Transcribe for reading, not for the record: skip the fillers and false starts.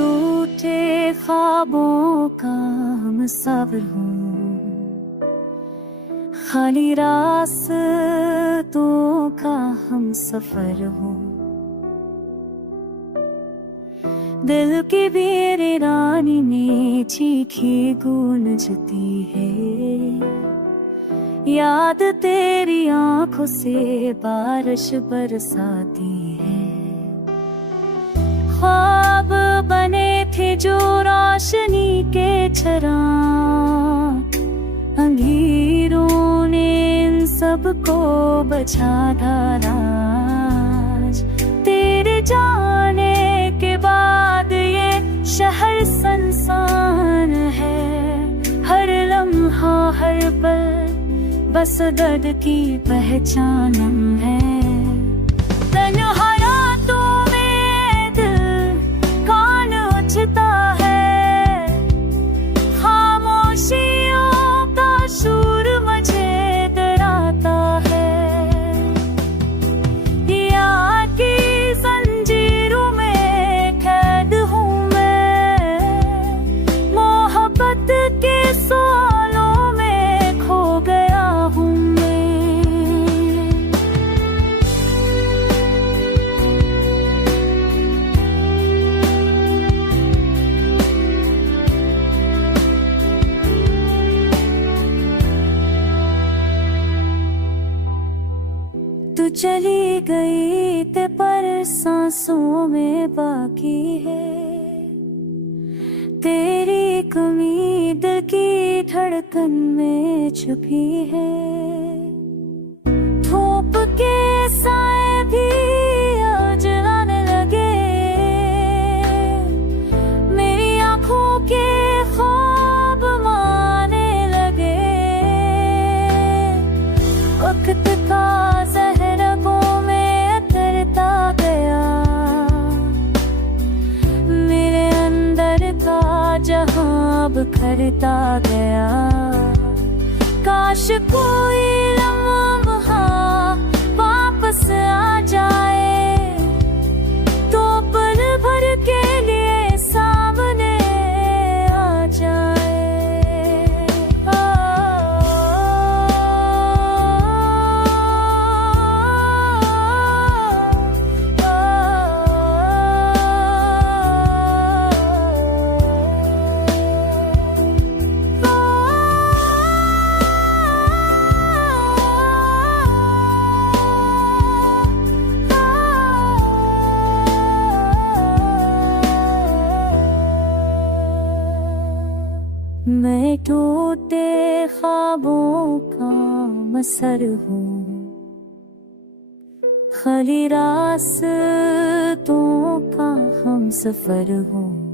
टूटे ख्वाबों का हमसफर हूँ, खाली रास्तों का हम सफर हूँ। दिल की वीरानी में चीखी गूंजती है, याद तेरी आंखों से बारिश बरसाती है। ख्वाब बने थे जो रोशनी के चराग, अंधेरों ने इन सबको बचा डाला। आज तेरे जाने के बाद ये शहर सुनसान है, हर लम्हा हर पल बस दर्द की पहचान है। तू चली गई ते पर सांसों में बाकी है, तेरी कमी दिल की धड़कन में छुपी है। धूप के साए भी आज आने लगे, मेरी आंखों के ख्वाब माने लगे। वक्त का जहां बिखरता गया, काश कोई लम्हा वापस आ जाए, तो पल भर के लिए सामने आ जाए। मैं टूटे ख्वाबों का मसर हूँ, खाली रास्तों का हम सफर हूँ।